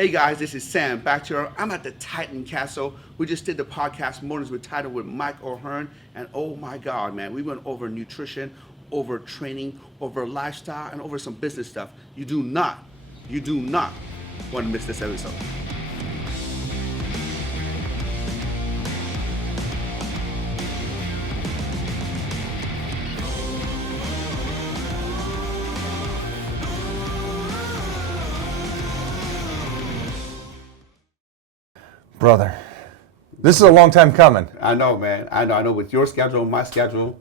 Hey guys, this is Sam Bakhtiar. I'm at the Titan Castle. We just did the podcast Mornings with Titan with Mike O'Hearn, and oh my God, man, we went over nutrition, over training, over lifestyle, and over some business stuff. You do not want to miss this episode. Brother, this is a long time coming. I know, man. I know. With your schedule, my schedule,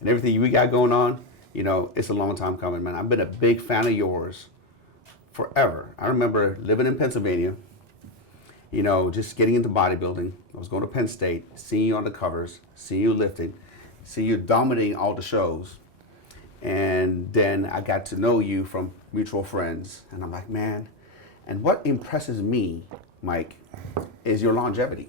and everything we got going on, you know, it's a long time coming, man. I've been a big fan of yours forever. I remember living in Pennsylvania, you know, just getting into bodybuilding. I was going to Penn State, seeing you on the covers, seeing you lifting, seeing you dominating all the shows. And then I got to know you from mutual friends. And I'm like, man, and what impresses me, Mike, is your longevity.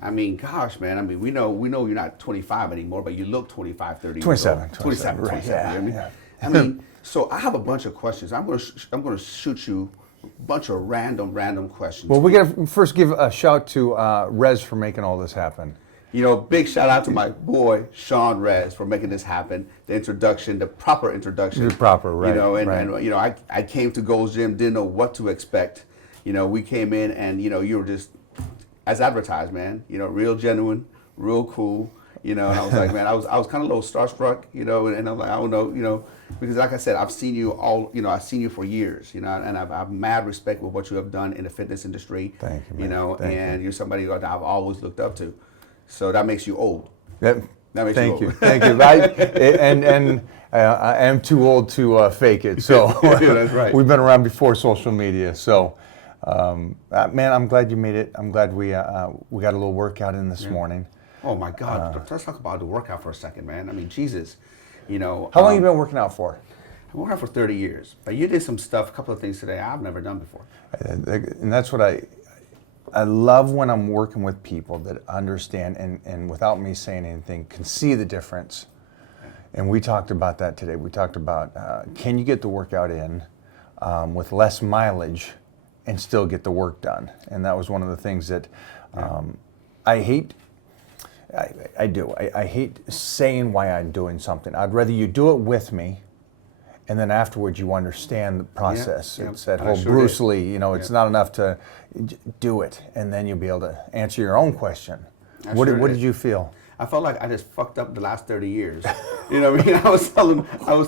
I mean, gosh, man. I mean, we know you're not 25 anymore, but you look 25, 30 27, years old. 27, right, 27. yeah. I mean, so I have a bunch of questions. I'm going to shoot you a bunch of random questions. Well, we got to first give a shout to Rez for making all this happen. You know, big shout out to my boy, Sean Rez, for making this happen. The introduction, the proper introduction. The proper, right. You know, and, right. and you know, I came to Gold's Gym, didn't know what to expect. You know, we came in and, you know, you were just, as advertised, man, you know, real genuine, real cool, you know, and I was like, man, I was kind of a little starstruck, you know, and I'm like, I don't know, you know, because like I said, I've seen you I've seen you for years, you know, and I've mad respect with what you have done in the fitness industry. Thank you, man. You know, Thank you're somebody that I've always looked up to. So that makes you old. That makes you old. Thank you. I am too old to fake it, so yeah, that's right. We've been around before social media, so. Man, I'm glad you made it. I'm glad we got a little workout in this morning. Oh my God! Let's talk about the workout for a second, man. I mean, Jesus, you know. How long have you been working out for? I've been working out for 30 years. But you did some stuff, a couple of things today I've never done before. And that's what I love when I'm working with people that understand and without me saying anything can see the difference. And we talked about that today. We talked about can you get the workout in with less mileage and still get the work done. And that was one of the things that I hate. I hate saying why I'm doing something. I'd rather you do it with me, and then afterwards you understand the process. It's that whole Bruce Lee, you know, it's not enough to do it, and then you'll be able to answer your own question. What did you feel? I felt like I just fucked up the last 30 years. You know what I mean? I was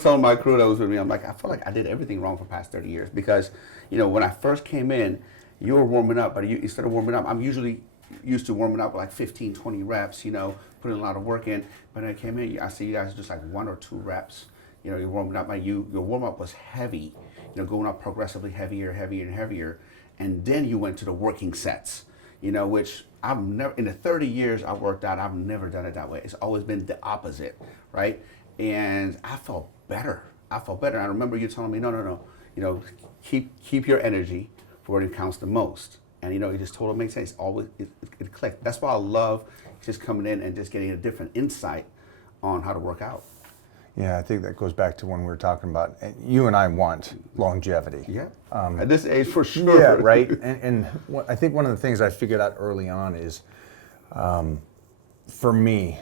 telling my crew that was with me, I'm like, I feel like I did everything wrong for the past 30 years because, you know, when I first came in, you were warming up, but instead of warming up, I'm usually used to warming up like 15, 20 reps, you know, putting a lot of work in. But when I came in, I see you guys just like 1 or 2 reps. You know, you're warming up, like your warm-up was heavy, you know, going up progressively heavier and heavier. And then you went to the working sets, you know, which I've never, in the 30 years I've worked out, I've never done it that way. It's always been the opposite, right? And I felt better. I remember you telling me, no, you know, keep your energy for when it counts the most. And, you know, it just totally makes sense. It clicked. That's why I love just coming in and just getting a different insight on how to work out. Yeah, I think that goes back to when we were talking about, you and I want longevity. Yeah, at this age for sure. Yeah, right. And I think one of the things I figured out early on is, for me,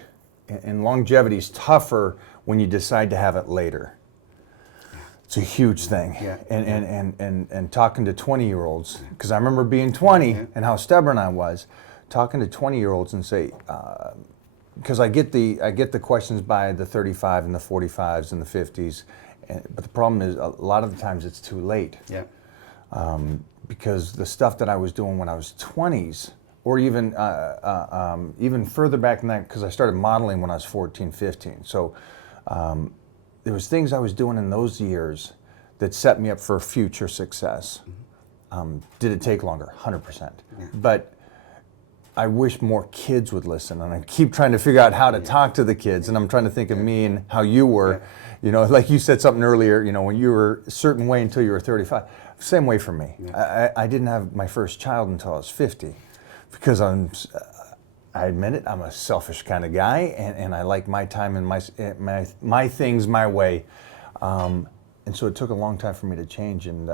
and longevity is tougher when you decide to have it later. It's a huge thing. Yeah. And talking to 20-year-olds, because I remember being 20 and how stubborn I was, talking to 20-year-olds and say, because I get the questions by the 35 and the 45s and the 50s, but the problem is a lot of the times it's too late. Yeah. Because the stuff that I was doing when I was 20s, or even further back than that, because I started modeling when I was 14, 15. So there was things I was doing in those years that set me up for future success. Did it take longer? 100%. Yeah. But I wish more kids would listen, and I keep trying to figure out how to talk to the kids, and I'm trying to think of me and how you were. You know, like you said something earlier, you know, when you were a certain way until you were 35. Same way for me. Yeah. I didn't have my first child until I was 50 because I admit it, I'm a selfish kind of guy, and I like my time and my things my way. And so it took a long time for me to change, and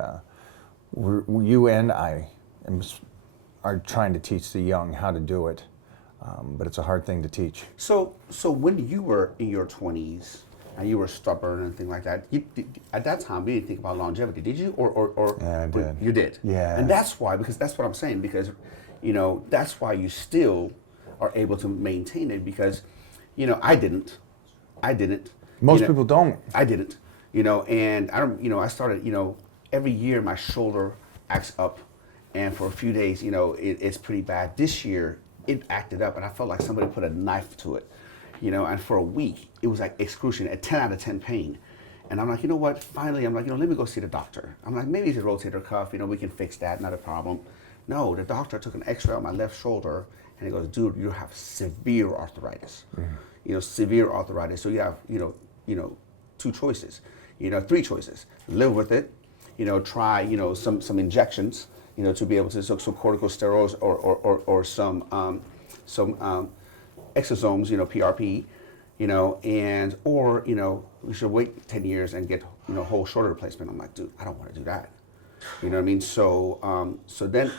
you and I are trying to teach the young how to do it, but it's a hard thing to teach. So when you were in your 20s and you were stubborn and things like that, at that time you didn't think about longevity, did you? Or Yeah, I did. You did. Yeah. And that's why, because that's what I'm saying, because that's why you still are able to maintain it, because I didn't. Most people don't. I didn't. And I started, every year my shoulder acts up, and for a few days, it's pretty bad. This year it acted up, and I felt like somebody put a knife to it, and for a week it was like excruciating, a 10 out of 10 pain. And I'm like, you know what, finally I'm like, let me go see the doctor. I'm like, maybe it's a rotator cuff, we can fix that, not a problem. No, the doctor took an x-ray on my left shoulder, and he goes, dude, you have severe arthritis. Severe arthritis. So you have, two choices, three choices. Live with it, try, some injections, to be able to, so corticosteroids or some exosomes, PRP, or we should wait 10 years and get, whole shoulder replacement. I'm like, dude, I don't want to do that. You know what I mean? So then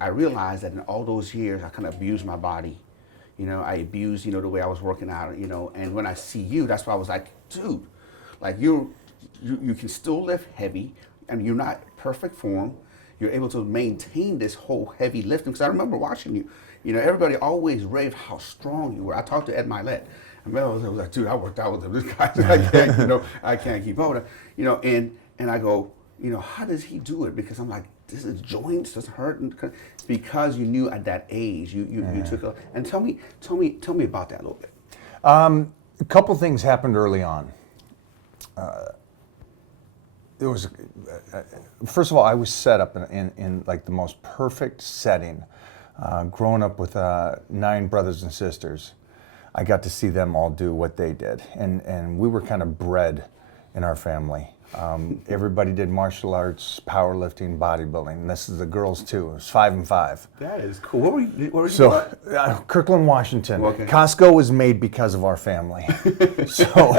I realized that in all those years, I kind of abused my body. I abused, the way I was working out, and when I see you, that's why I was like, dude, like you can still lift heavy, and you're not perfect form. You're able to maintain this whole heavy lifting. Because I remember watching you, everybody always raved how strong you were. I talked to Ed Milet. I remember I was like, dude, I worked out with him. This guy, I can't keep up with him. And I go, how does he do it? Because I'm like, this is joints, doesn't hurt. And it's because you knew at that age, you took a, and tell me about that a little bit. A couple things happened early on. It was, first of all, I was set up in like the most perfect setting. Growing up with 9 brothers and sisters, I got to see them all do what they did. And we were kind of bred in our family. Everybody did martial arts, powerlifting, bodybuilding. And this is the girls too. It was 5 and 5. That is cool. What were you So, Kirkland, Washington. Okay. Costco was made because of our family. So,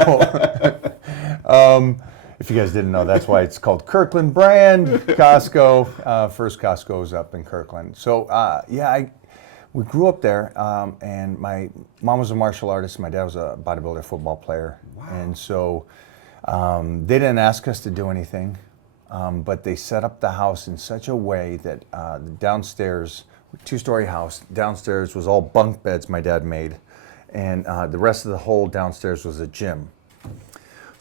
if you guys didn't know, that's why it's called Kirkland brand, Costco. First Costco was up in Kirkland. So, we grew up there, and my mom was a martial artist. My dad was a bodybuilder, football player. Wow. And so, they didn't ask us to do anything, but they set up the house in such a way that the downstairs, 2-story house, downstairs was all bunk beds my dad made, and the rest of the whole downstairs was a gym.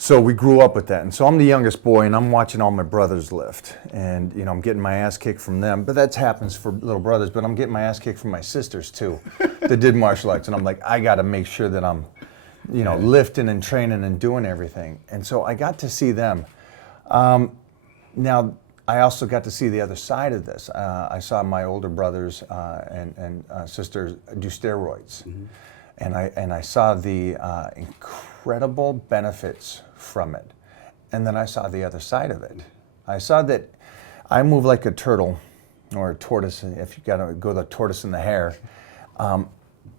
So we grew up with that, and so I'm the youngest boy, and I'm watching all my brothers lift, and I'm getting my ass kicked from them, but that happens for little brothers, but I'm getting my ass kicked from my sisters too, that did martial arts, and I'm like, I gotta make sure that I'm lifting and training and doing everything. And so I got to see them. Now, I also got to see the other side of this. I saw my older brothers and sisters do steroids. Mm-hmm. And I saw the incredible benefits from it. And then I saw the other side of it. I saw that I move like a turtle or a tortoise, if you gotta go the tortoise in the hare.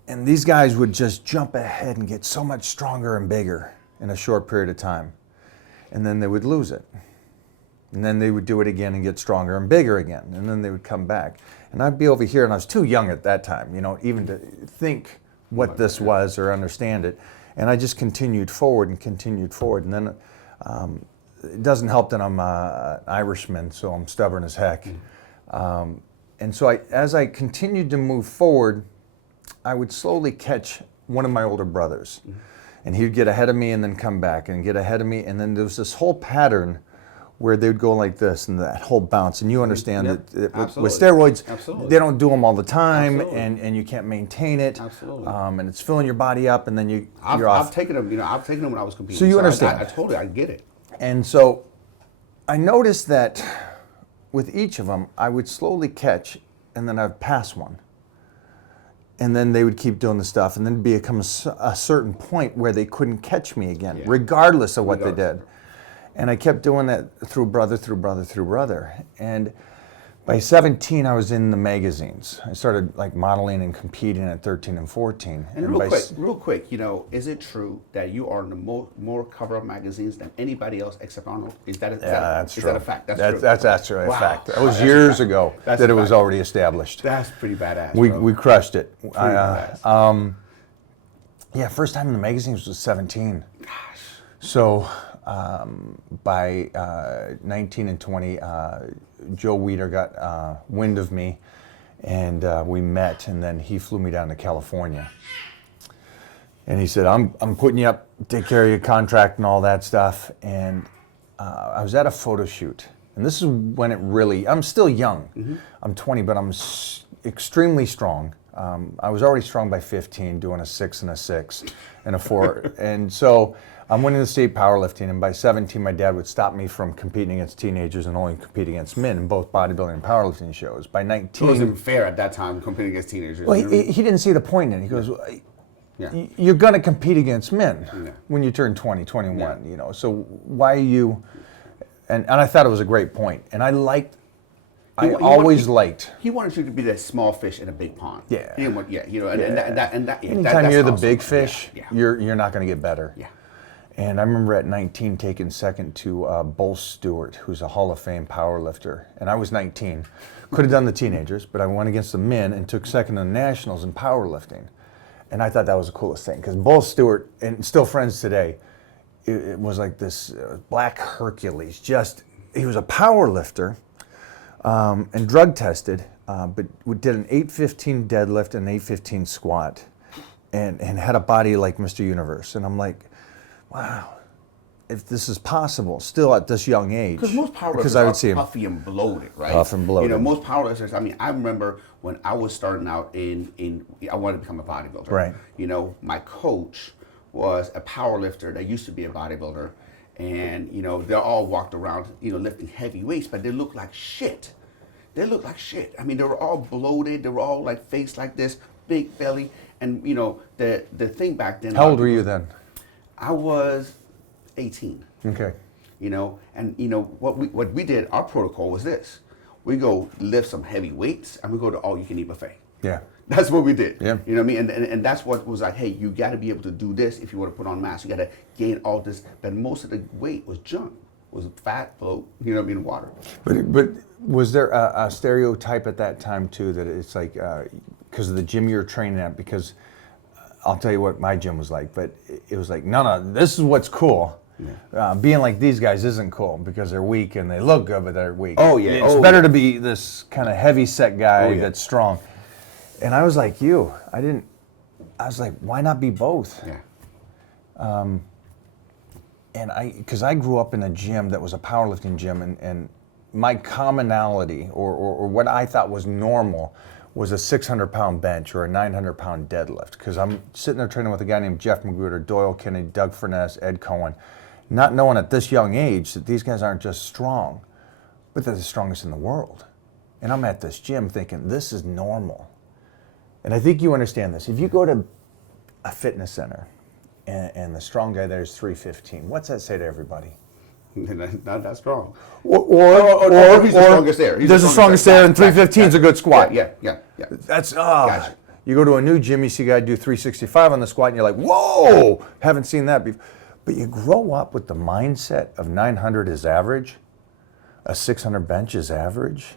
And these guys would just jump ahead and get so much stronger and bigger in a short period of time. And then they would lose it. And then they would do it again and get stronger and bigger again. And then they would come back. And I'd be over here, and I was too young at that time, even to think what this was or understand it. And I just continued forward. And then it doesn't help that I'm an Irishman, so I'm stubborn as heck. And so as I continued to move forward, I would slowly catch one of my older brothers. And he'd get ahead of me and then come back and get ahead of me. And then there was this whole pattern where they would go like this and that whole bounce. And you understand that with steroids, they don't do them all the time, and you can't maintain it. Absolutely. And it's filling your body up, and then you're off. I've taken them, I've taken them when I was competing. So you understand. I get it. And so I noticed that with each of them, I would slowly catch, and then I'd pass one. And then they would keep doing the stuff, and then become a certain point where they couldn't catch me again, regardless of what they did. And I kept doing that through brother. And By 17, I was in the magazines. I started like modeling and competing at 13 and 14. And real quick, you know, is it true that you are in the more cover-up magazines than anybody else except Arnold? Is that a fact? That's true. That's actually a fact. That was That's years ago That's that it was already established. That's pretty badass. We crushed it. Badass. Yeah, first time in the magazines was 17. Gosh. So by 19 and 20, Joe Weider got wind of me, and we met, and then he flew me down to California. And he said, I'm putting you up, take care of your contract and all that stuff. And I was at a photo shoot. And this is when it really, I'm still young. Mm-hmm. I'm 20, but I'm extremely strong. I was already strong by 15, doing a 6 and a 6 and a 4. And so I'm winning the state powerlifting, and by 17, my dad would stop me from competing against teenagers and only compete against men in both bodybuilding and powerlifting shows. By 19... It wasn't fair at that time, competing against teenagers. Well, he didn't see the point in it. He goes, you're going to compete against men when you turn 20, 21, you know, so why are you... And I thought it was a great point, and I always liked. He wanted you to be that small fish in a big pond. Yeah. He didn't want, you know, and that. Anytime that's you're the awesome. big fish, you're not going to get better. Yeah. And I remember at 19 taking second to Bull Stewart, who's a Hall of Fame powerlifter. And I was 19. Could have done the teenagers, but I went against the men and took second in the nationals in powerlifting. And I thought that was the coolest thing, because Bull Stewart, and still friends today, it was like this black Hercules. He was a powerlifter and drug tested, but did an 815 deadlift and an 815 squat, and had a body like Mr. Universe. And I'm like, wow, if this is possible, still at this young age. Because most powerlifters are puffy and bloated, right? Puff and bloated. You know, most powerlifters, I mean, I remember when I was starting out I wanted to become a bodybuilder. Right. You know, my coach was a powerlifter that used to be a bodybuilder. And, you know, they all walked around, you know, lifting heavy weights, but they looked like shit. They looked like shit. I mean, they were all bloated. They were all like face like this, big belly. And, you know, the thing back then. How old were you then? I was 18. Okay. You know, and you know what we did. Our protocol was this: we go lift some heavy weights, and we go to all-you-can-eat buffet. Yeah. That's what we did. Yeah. You know what I mean? And that's what was like, hey, you got to be able to do this if you want to put on mass. You got to gain all this. But most of the weight was junk, was fat, bloat. You know what I mean? Water. But was there a stereotype at that time too that it's like because of the gym you're training at? Because I'll tell you what my gym was like, but it was like, no, this is what's cool. Yeah. Being like these guys isn't cool because they're weak and they look good, but they're weak. Oh yeah, it's better to be this kind of heavy set guy that's strong. And I was like you. I was like, why not be both? Yeah. And because I grew up in a gym that was a powerlifting gym, and my commonality or what I thought was normal was a 600-pound bench or a 900-pound deadlift. Because I'm sitting there training with a guy named Jeff Magruder, Doyle Kennedy, Doug Furness, Ed Cohen, not knowing at this young age that these guys aren't just strong, but they're the strongest in the world. And I'm at this gym thinking, this is normal. And I think you understand this. If you go to a fitness center and the strong guy there is 315, what's that say to everybody? Not that strong. Or he's the strongest there. There's the strongest there, and 315 is a good squat. Yeah. That's, gotcha. You go to a new gym, you see a guy do 365 on the squat, and you're like, whoa, haven't seen that before. But you grow up with the mindset of 900 is average, a 600 bench is average.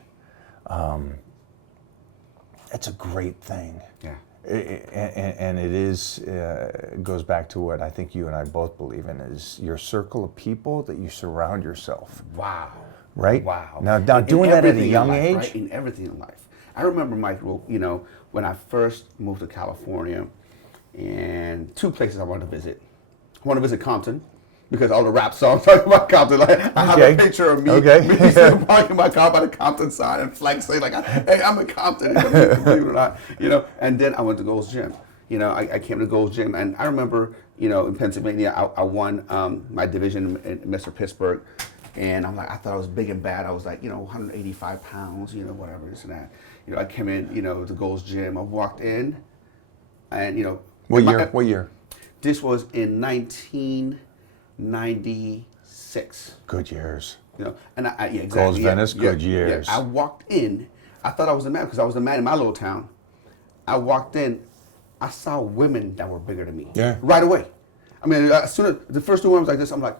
It's a great thing. Yeah. And it is, it goes back to what I think you and I both believe in, is your circle of people that you surround yourself. Wow. Right? Wow. Now doing that at a young age? Right? In everything in life. I remember, Mike, you know, when I first moved to California, and two places I wanted to visit. I want to visit Compton, because all the rap songs talk about Compton. Like, I have a picture of me sitting parking my car by the Compton sign and flexing like, hey, I'm in Compton, believe it or not. You know, and then I went to Gold's Gym. You know, I came to Gold's Gym, and I remember, you know, in Pennsylvania, I won my division in Mr. Pittsburgh, and I'm like, I thought I was big and bad. I was like, you know, 185 pounds, you know, whatever, this and that. You know, I came in, you know, to Gold's Gym. I walked in, and, you know. What year? This was in 1996. Good years. You know, and yeah, exactly. Goes Venice, good years. I walked in. I thought I was the man because I was the man in my little town. I walked in. I saw women that were bigger than me. Yeah. Right away. I mean, as soon as the first 2 months like this, I'm like,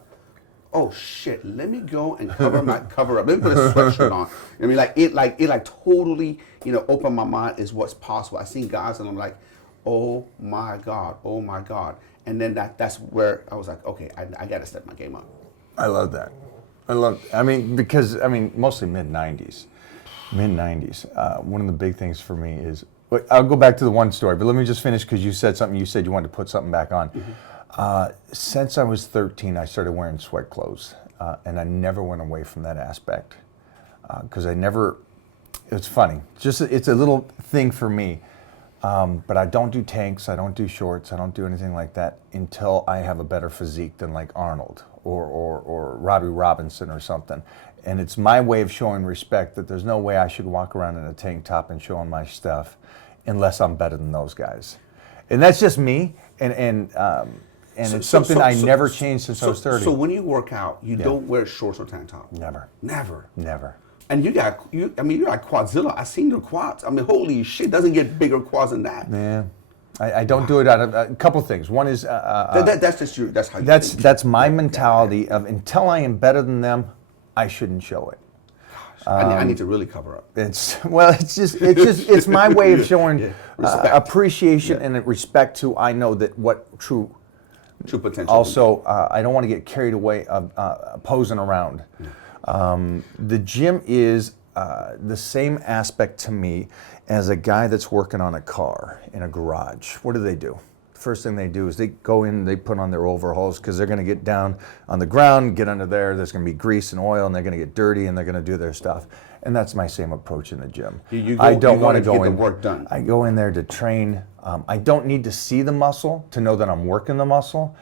oh shit, let me go and cover up. Let me put a sweatshirt on. I mean, it totally, opened my mind is what's possible. I seen guys and I'm like, oh my God. And then that's where I was like, okay, I got to step my game up. I love that. Mostly mid-90s. One of the big things for me is, I'll go back to the one story, but let me just finish because you said something. You said you wanted to put something back on. Mm-hmm. Since I was 13, I started wearing sweat clothes, and I never went away from that aspect because it's funny. It's a little thing for me, but I don't do tanks, I don't do shorts, I don't do anything like that until I have a better physique than like Arnold or Robbie Robinson or something. And it's my way of showing respect that there's no way I should walk around in a tank top and showing my stuff unless I'm better than those guys. And that's just me, and it's something I never changed since I was 30. So when you work out, you don't wear shorts or tank top? Never. And you're like Quadzilla. I seen your quads. I mean, holy shit, doesn't get bigger quads than that. Yeah. I don't do it out of a couple things. One is that's just you. That's how you. That's my mentality of until I am better than them, I shouldn't show it. I need to really cover up. It's my way of showing appreciation and respect to. I know that what true potential. Also, I don't want to get carried away posing around. The gym is the same aspect to me as a guy that's working on a car in a garage. What do? First thing they do is they go in, they put on their overalls because they're going to get down on the ground, get under there. There's going to be grease and oil, and they're going to get dirty, and they're going to do their stuff. And that's my same approach in the gym. I don't want to go in. The work done. I go in there to train. I don't need to see the muscle to know that I'm working the muscle.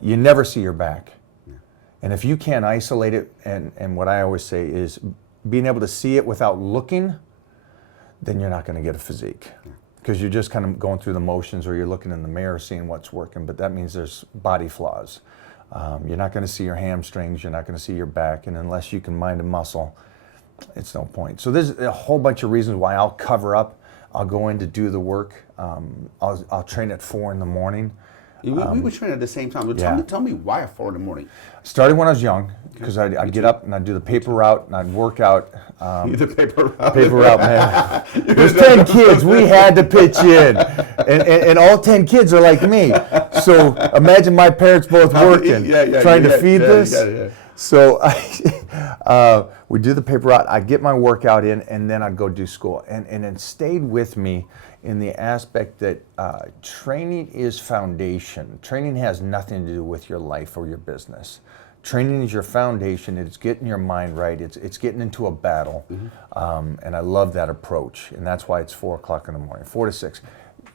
You never see your back. And if you can't isolate it, and what I always say is being able to see it without looking, then you're not going to get a physique. Because you're just kind of going through the motions, or you're looking in the mirror seeing what's working, but that means there's body flaws. You're not going to see your hamstrings, you're not going to see your back, and unless you can mind a muscle, it's no point. So there's a whole bunch of reasons why I'll cover up. I'll go in to do the work. I'll train at 4 in the morning. We were training at the same time. Tell me why at 4 in the morning. Started when I was young, because I'd get up and I'd do the paper route and I'd work out. The paper route. Paper route, man. There's 10 kids. We had to pitch in. And all 10 kids are like me. So imagine my parents both working, trying to feed this. Yeah. So we do the paper route. I'd get my workout in, and then I'd go do school. And it stayed with me in the aspect that training is foundation. Training has nothing to do with your life or your business. Training is your foundation. It's getting your mind right. It's getting into a battle. Mm-hmm. And I love that approach. And that's why it's 4 o'clock in the morning, 4 to 6.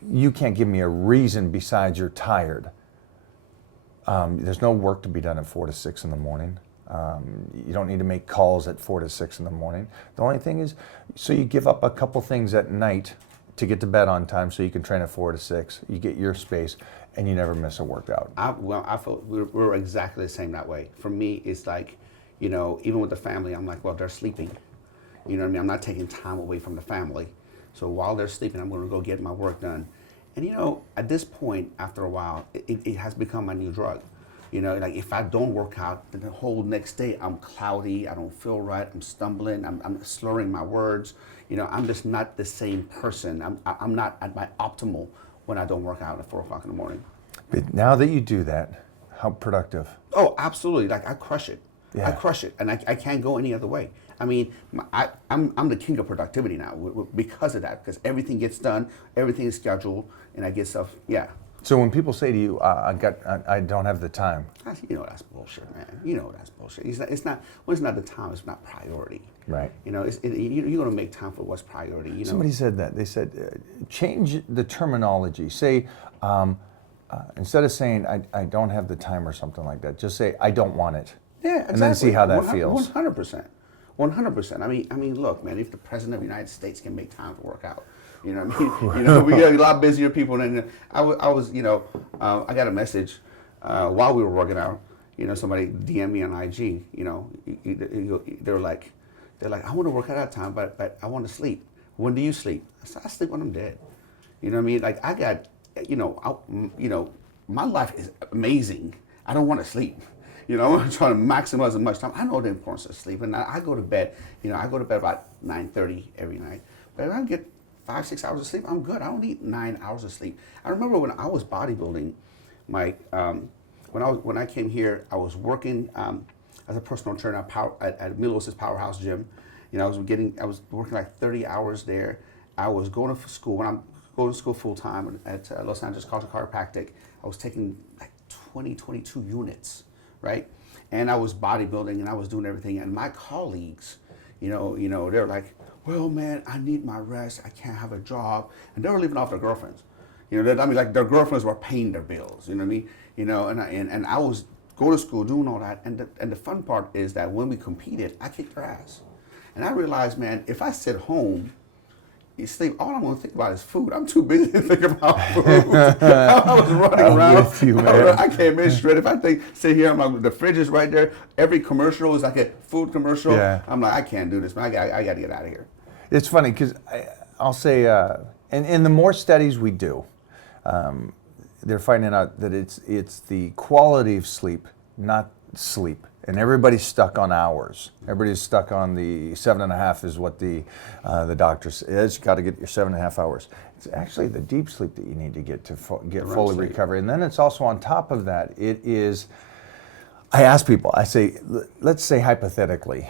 You can't give me a reason besides you're tired. There's no work to be done at 4 to 6 in the morning. You don't need to make calls at 4 to 6 in the morning. The only thing is, so you give up a couple things at night to get to bed on time so you can train at 4 to 6. You get your space, and you never miss a workout. I feel we're exactly the same that way. For me, it's like, even with the family, I'm like, well, they're sleeping. You know what I mean? I'm not taking time away from the family. So while they're sleeping, I'm going to go get my work done. And, at this point, after a while, it has become my new drug. Like if I don't work out, then the whole next day I'm cloudy, I don't feel right, I'm stumbling, I'm slurring my words. I'm just not the same person. I'm not at my optimal when I don't work out at 4 o'clock in the morning. But now that you do that, how productive? Oh, absolutely. Like I crush it. Yeah. I crush it, and I can't go any other way. I mean, I'm the king of productivity now because of that, because everything gets done, everything is scheduled, and I get stuff, So when people say to you, I don't have the time. That's bullshit, man. That's bullshit. It's not the time, it's not priority. Right. You're going to make time for what's priority. Somebody said that. They said, change the terminology. Say, instead of saying, I don't have the time or something like that, just say, I don't want it. Yeah, exactly. And then see how that feels. 100%. 100%. I mean, look, man, if the president of the United States can make time to work out, you know what I mean? We got a lot busier people than I was. I got a message while we were working out. somebody DM me on IG, they're like, I want to work out at time, but I want to sleep. When do you sleep? I said, I sleep when I'm dead. You know what I mean? Like I got, my life is amazing. I don't want to sleep. I'm trying to maximize as much time. I know the importance of sleep, and I go to bed. I go to bed about 9:30 every night. But if I get 5-6 hours of sleep, I'm good. I don't need 9 hours of sleep. I remember when I was bodybuilding, when I came here, I was working as a personal trainer at Milos's Powerhouse Gym. I was working like 30 hours there. I was going to school when I'm going to school full time at Los Angeles College of Chiropractic. I was taking like 22 units, right? And I was bodybuilding and I was doing everything. And my colleagues, they're like, well, man, I need my rest. I can't have a job. And they were living off their girlfriends. Like their girlfriends were paying their bills. You know what I mean? And I was going to school doing all that. And the fun part is that when we competed, I kicked their ass. And I realized, man, if I sit home, you sleep, all I'm going to think about is food. I'm too busy to think about food. I was running around. With you, man. I came in straight. If I sit here, the fridge is right there. Every commercial is like a food commercial. Yeah. I'm like, I can't do this, man. I got to get out of here. It's funny because I'll say, and the more studies we do, they're finding out that it's the quality of sleep, not sleep. And everybody's stuck on hours. Everybody's stuck on the 7.5 is what the doctor says. You got to get your 7.5 hours. It's actually the deep sleep that you need to get to get fully recovered. And then it's also on top of that. It is. I ask people. I say, let's say hypothetically,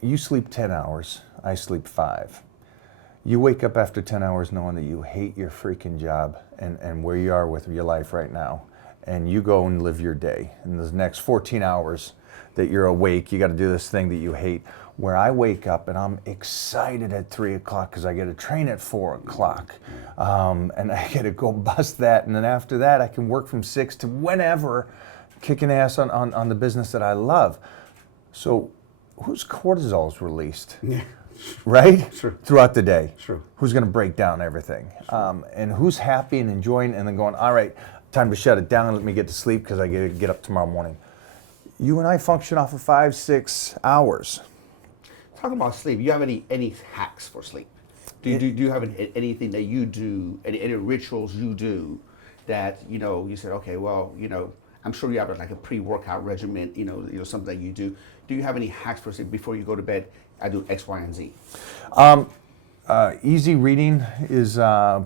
you sleep 10 hours. I sleep 5. You wake up after 10 hours knowing that you hate your freaking job and where you are with your life right now. And you go and live your day. In the next 14 hours that you're awake, you got to do this thing that you hate. Where I wake up and I'm excited at 3 o'clock because I get to train at 4 o'clock. And I get to go bust that. And then after that, I can work from 6 to whenever, kicking ass on the business that I love. So whose cortisol is released? Yeah. Right? Sure. Throughout the day. Sure. Who's going to break down everything? Sure. And who's happy and enjoying and then going, all right, time to shut it down and let me get to sleep because I get to get up tomorrow morning. You and I function off of 5-6 hours. Talking about sleep, you have any hacks for sleep? Do you have anything that you do, any rituals you do that, you said, okay, well, I'm sure you have like a pre-workout regimen, something that you do. Do you have any hacks for sleep before you go to bed? I do X, Y, and Z. Easy reading is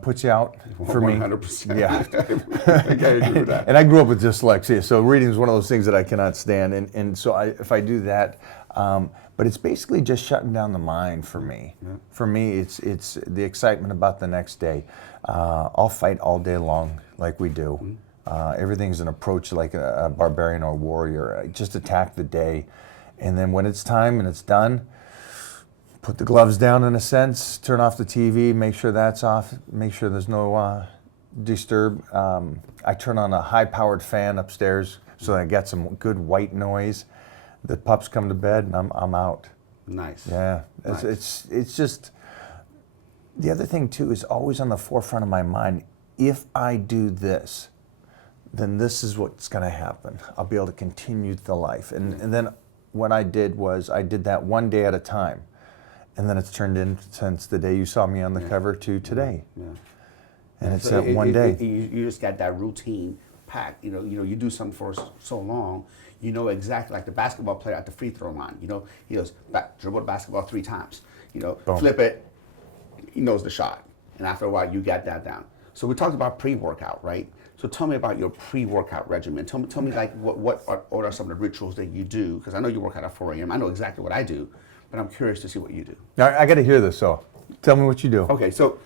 puts you out for 100%. me. Yeah, I gotta agree with that. And I grew up with dyslexia, so reading is one of those things that I cannot stand. And so if I do that, but it's basically just shutting down the mind for me. Yeah. For me, it's the excitement about the next day. I'll fight all day long, like we do. Everything's an approach like a barbarian or warrior. I just attack the day, and then when it's time and it's done, put the gloves down in a sense, turn off the TV, make sure that's off, make sure there's no disturb. I turn on a high-powered fan upstairs so that I get some good white noise. The pups come to bed and I'm out. Nice. Yeah, Nice. It's just, the other thing too is always on the forefront of my mind, if I do this, then this is what's gonna happen. I'll be able to continue the life. And then what I did was I did that one day at a time. And then it's turned in since the day you saw me on the cover to today. Yeah. And it's that one day. You just got that routine packed. You do something for so long, you know exactly, like the basketball player at the free throw line. He goes, dribble the basketball 3 times. Boom. Flip it, he knows the shot. And after a while, you got that down. So we talked about pre-workout, right? So tell me about your pre-workout regimen. Tell me like what are some of the rituals that you do? Because I know you work out at 4 a.m. I know exactly what I do. But I'm curious to see what you do. Now, I got to hear this, so tell me what you do. Okay, so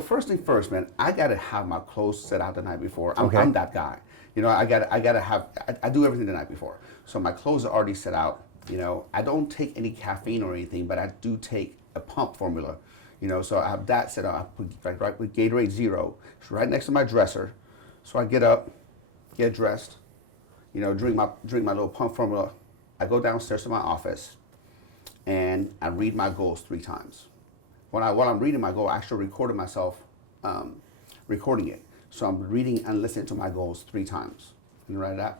first thing first, man, I got to have my clothes set out the night before. I'm that guy. I got to have, I do everything the night before. So my clothes are already set out. I don't take any caffeine or anything, but I do take a pump formula. So I have that set up. I put right with Gatorade Zero. It's right next to my dresser. So I get up, get dressed, drink my little pump formula. I go downstairs to my office. And I read my goals 3 times. While I'm reading my goal, I actually recorded myself recording it. So I'm reading and listening to my goals 3 times. And right that,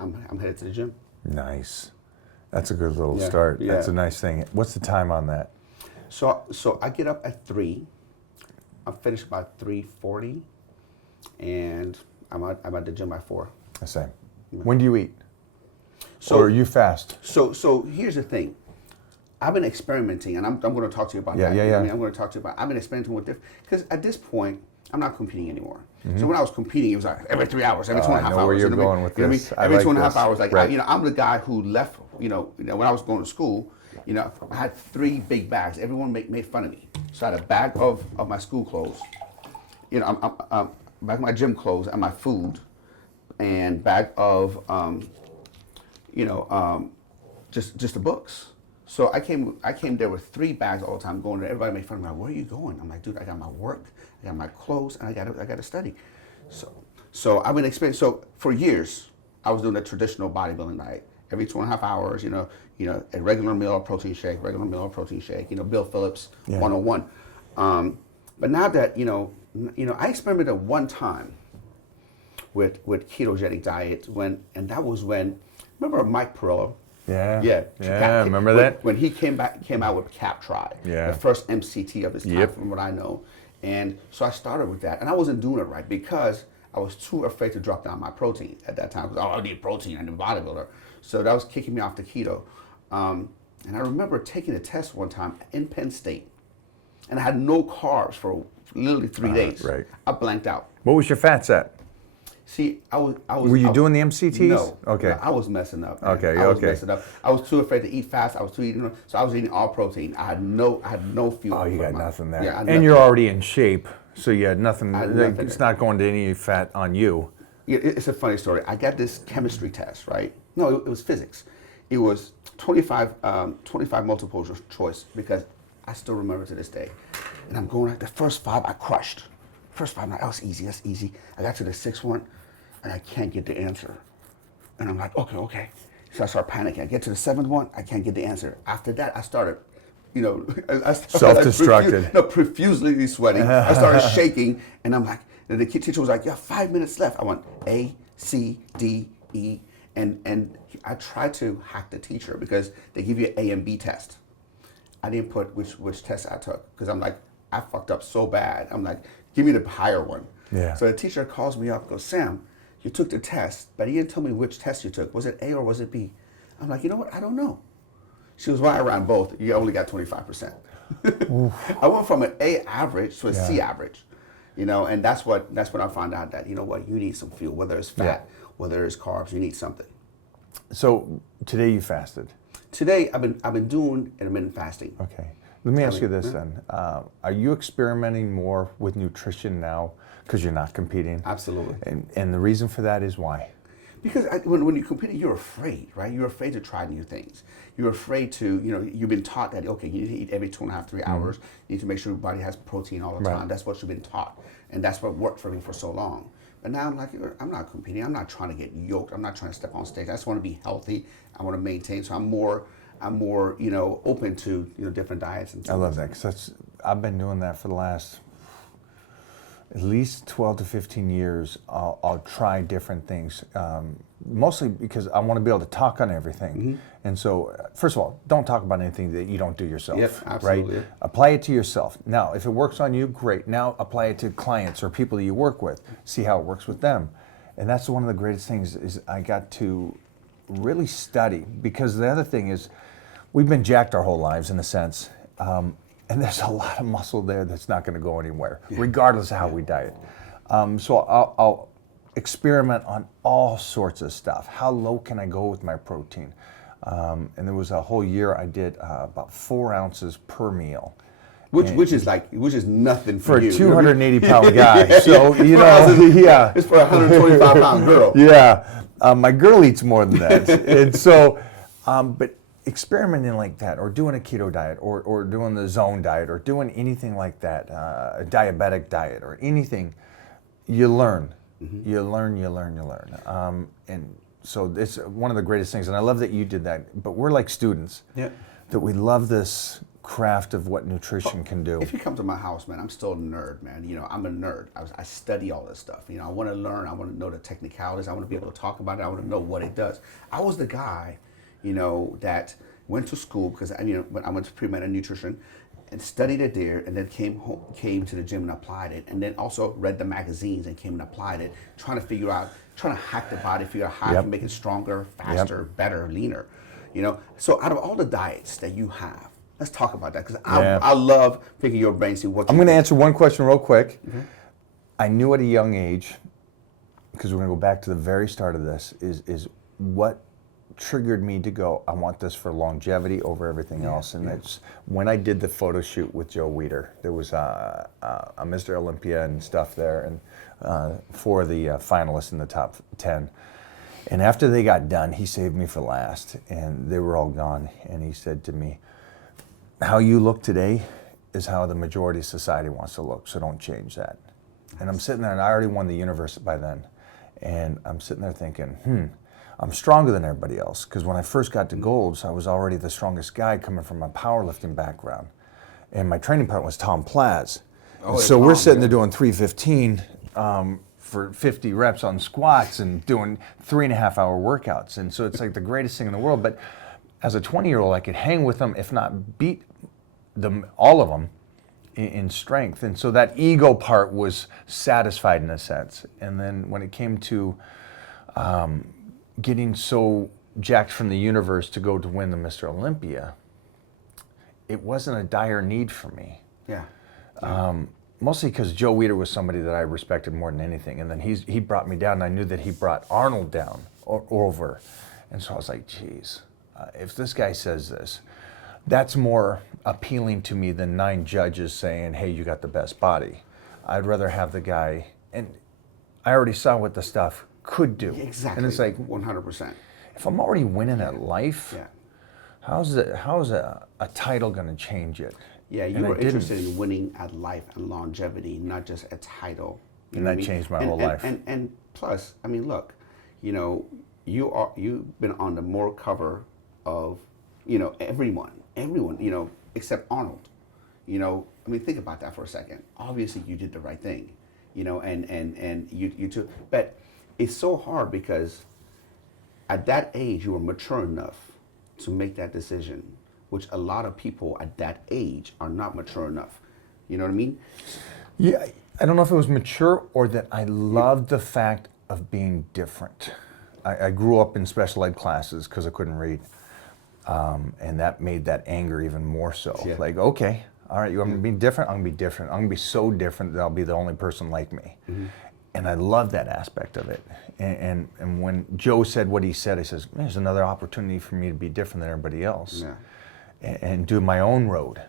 I'm headed to the gym. Nice. That's a good little Yeah, start. yeah. That's a nice thing. What's the time on that? So I get up at 3. I finish about 3:40, and I'm at the gym by 4. The same. When do you eat? So Or you fast? So here's the thing. I've been experimenting, and I'm going to talk to you about that. Yeah. I mean, I'm going to talk to you about. I've been experimenting with different, because at this point, I'm not competing anymore. So when I was competing, it was like every 3 hours, every 2.5 hours. I know where you're going with this. Every I like 2.5 this. hours. Like Right. I'm the guy who left. When I was going to school, I had 3 big bags. Everyone made fun of me. So I had a bag of my school clothes. I'm bag of my gym clothes and my food, and bag of just the books. So I came there with 3 bags all the time, going there. Everybody made fun of me. Like, where are you going? I'm like, dude, I got my work, I got my clothes, and I got to study. So I've been experiencing. So for years, I was doing the traditional bodybuilding diet. Every 2.5 hours, a regular meal of protein shake, Bill Phillips, 101. But now that I experimented one time with ketogenic diet and that was when, remember Mike Perillo? Yeah. Remember that? When he came out with Cap Try, the first MCT of his time, from what I know. And so I started with that, and I wasn't doing it right because I was too afraid to drop down my protein at that time. Because I need protein, I'm a bodybuilder. So that was kicking me off the keto. And I remember taking a test one time in Penn State, and I had no carbs for literally 3 days. Right. I blanked out. What was your fats at? See, I was. Were you doing the MCTs? No. Okay. No, I was messing up. Man. Okay. I was messing up. I was too afraid to eat fast. I was too eating, so I was eating all protein. I had no fuel. Oh, you got nothing there. Yeah, and you're already in shape, so you had nothing. nothing It's there. not going to any fat on you. It's a funny story. I got this chemistry test, right? No, it was physics. It was 25 multiple choice, because I still remember to this day. And I'm going, the first 5 I crushed. First 5, that was easy, that's easy. I got to the 6th one, and I can't get the answer. And I'm like, okay. So I start panicking. I get to the 7th one, I can't get the answer. After that, I started, I started self-destructed. profusely sweating. I started shaking, and I'm like, and the teacher was like, yeah, 5 minutes left. I went A, C, D, E, and I tried to hack the teacher because they give you an A and B test. I didn't put which test I took because I'm like, I fucked up so bad. I'm like, give me the higher one. Yeah. So the teacher calls me up, goes, Sam, you took the test, but you didn't tell me which test you took. Was it A or was it B? I'm like, you know what? I don't know. She was, well, I ran both. You only got 25%. I went from an A average to a C average, and that's when I found out that, you need some fuel, whether it's fat, whether it's carbs, you need something. So today you fasted. Today I've been doing intermittent fasting. Okay. Let me ask you this then. Are you experimenting more with nutrition now because you're not competing? Absolutely. And the reason for that is why? Because when you're competing, you're afraid, right? You're afraid to try new things. You're afraid to, you've been taught that, okay, you need to eat every 2.5, 3 hours. You need to make sure your body has protein all the time. That's what you've been taught. And that's what worked for me for so long. But now I'm like, I'm not competing. I'm not trying to get yoked. I'm not trying to step on stage. I just want to be healthy. I want to maintain. So I'm more, open to, different diets and things. I love that because I've been doing that for the last at least 12 to 15 years. I'll try different things, mostly because I want to be able to talk on everything. And so, first of all, don't talk about anything that you don't do yourself. Yep, absolutely. Right? Apply it to yourself. Now, if it works on you, great. Now apply it to clients or people that you work with. See how it works with them. And that's one of the greatest things is I got to really study, because the other thing is we've been jacked our whole lives in a sense. And there's a lot of muscle there that's not going to go anywhere, regardless of how we diet. So I'll experiment on all sorts of stuff. How low can I go with my protein? And there was a whole year I did about 4 ounces per meal. Which is nothing for you. a 280-pound guy. So, It's for a 125-pound girl. Yeah. My girl eats more than that. And so, but experimenting like that, or doing a keto diet, or doing the zone diet, or doing anything like that, a diabetic diet, or anything, you learn. You learn. And so it's one of the greatest things. And I love that you did that. But we're like students that we love this craft of what nutrition can do. If you come to my house, man, I'm still a nerd, man. You know, I'm a nerd. I study all this stuff. You know, I want to learn. I want to know the technicalities. I want to be able to talk about it. I want to know what it does. I was the guy, you know, that went to school because when I went to pre-med and nutrition and studied it there, and then came to the gym and applied it, and then also read the magazines and came and applied it, trying to hack the body, figure out how I can make it stronger, faster, better, leaner. You know, so out of all the diets that you have, let's talk about that, because I love picking your brain, see what I'm going to answer one question real quick. Mm-hmm. I knew at a young age, because we're going to go back to the very start of this, is what triggered me to go, I want this for longevity over everything else. And that's when I did the photo shoot with Joe Weider. There was a Mr. Olympia and stuff there, and 4 of the finalists in the top 10. And after they got done, he saved me for last, and they were all gone. And he said to me, how you look today is how the majority of society wants to look, so don't change that. And I'm sitting there, and I already won the universe by then. And I'm sitting there thinking, I'm stronger than everybody else, because when I first got to Golds, I was already the strongest guy coming from a powerlifting background. And my training partner was Tom Platz. So we're sitting there doing 315 for 50 reps on squats and doing 3.5-hour workouts. And so it's like the greatest thing in the world. But as a 20-year-old, I could hang with them, if not beat them, all of them, in strength. And so that ego part was satisfied in a sense. And then when it came to getting so jacked from the universe to go to win the Mr. Olympia, it wasn't a dire need for me. Mostly because Joe Weider was somebody that I respected more than anything. And then he brought me down, and I knew that he brought Arnold down over. And so I was like, geez, if this guy says this, that's more appealing to me than 9 judges saying, hey, you got the best body. I'd rather have the guy, and I already saw what the stuff could do. Exactly. And it's like 100%. If I'm already winning at life, how's a title going to change it? Yeah, you were interested in winning at life and longevity, not just a title. And that changed my whole life. And plus, I mean, look, you know, you've been on the more cover of, you know, everyone, you know, except Arnold. You know, I mean, think about that for a second. Obviously, you did the right thing, you know, and you too. But it's so hard because at that age, you were mature enough to make that decision, which a lot of people at that age are not mature enough. You know what I mean? Yeah, I don't know if it was mature or that I loved the fact of being different. I grew up in special ed classes because I couldn't read. And that made that anger even more so. Yeah. Like, okay, all right, you want me to be different? I'm gonna be different. I'm gonna be so different that I'll be the only person like me. Mm-hmm. And I love that aspect of it. And when Joe said what he said, I says, there's another opportunity for me to be different than everybody else. And do my own road